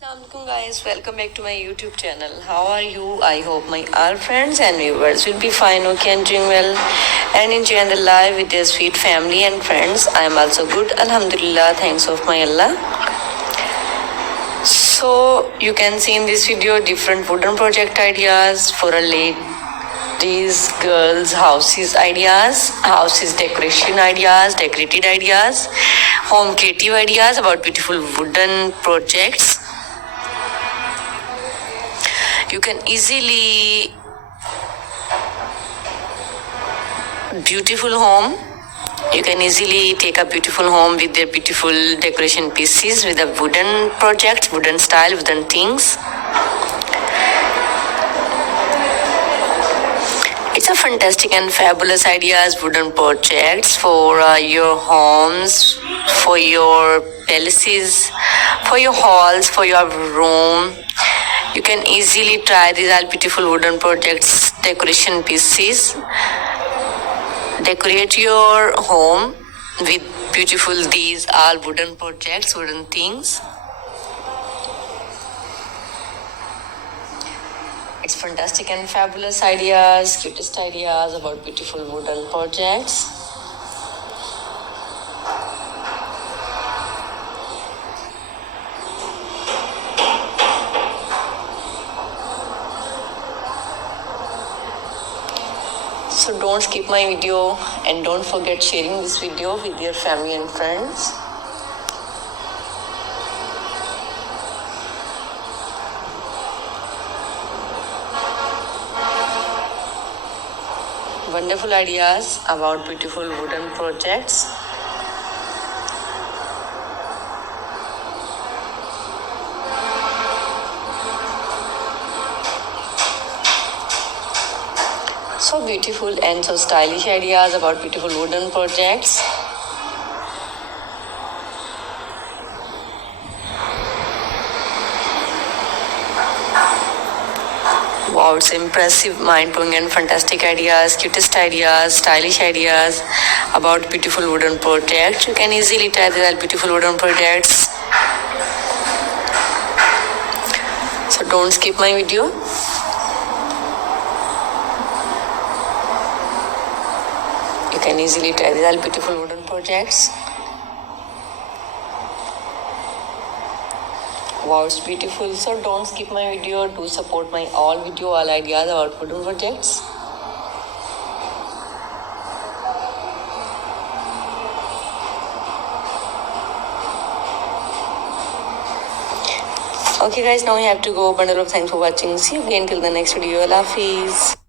Assalamualaikum guys, welcome back to my YouTube channel. How are you? I hope my all friends and viewers will be fine, okay, and doing well and enjoying the life with their sweet family and friends. I am also good, alhamdulillah, thanks of my Allah. So you can see in this video different wooden project ideas for a ladies, girls, houses ideas, houses decoration ideas, decorated ideas, home creative ideas about beautiful wooden projects. You can easily beautiful home. You can easily take a beautiful home with their beautiful decoration pieces with a wooden project, wooden style, wooden things. It's a fantastic and fabulous ideas, wooden projects for your homes, for your palaces, for your halls, for your room. You can easily try these all beautiful wooden projects, decoration pieces. Decorate your home with beautiful these all wooden projects, wooden things. It's fantastic and fabulous ideas, cutest ideas about beautiful wooden projects. So don't skip my video and don't forget sharing this video with your family and friends. Wonderful ideas about beautiful wooden projects. So beautiful and so stylish ideas about beautiful wooden projects. Wow, it's impressive, mind-blowing and fantastic ideas, cutest ideas, stylish ideas about beautiful wooden projects. You can easily try these beautiful wooden projects. So don't skip my video. You can easily try these all beautiful wooden projects. Wow, it's beautiful. So don't skip my video. Do support my all ideas about wooden projects. Okay guys, now we have to go. Bundle of thanks for watching. See you again till the next video. Allah Hafiz.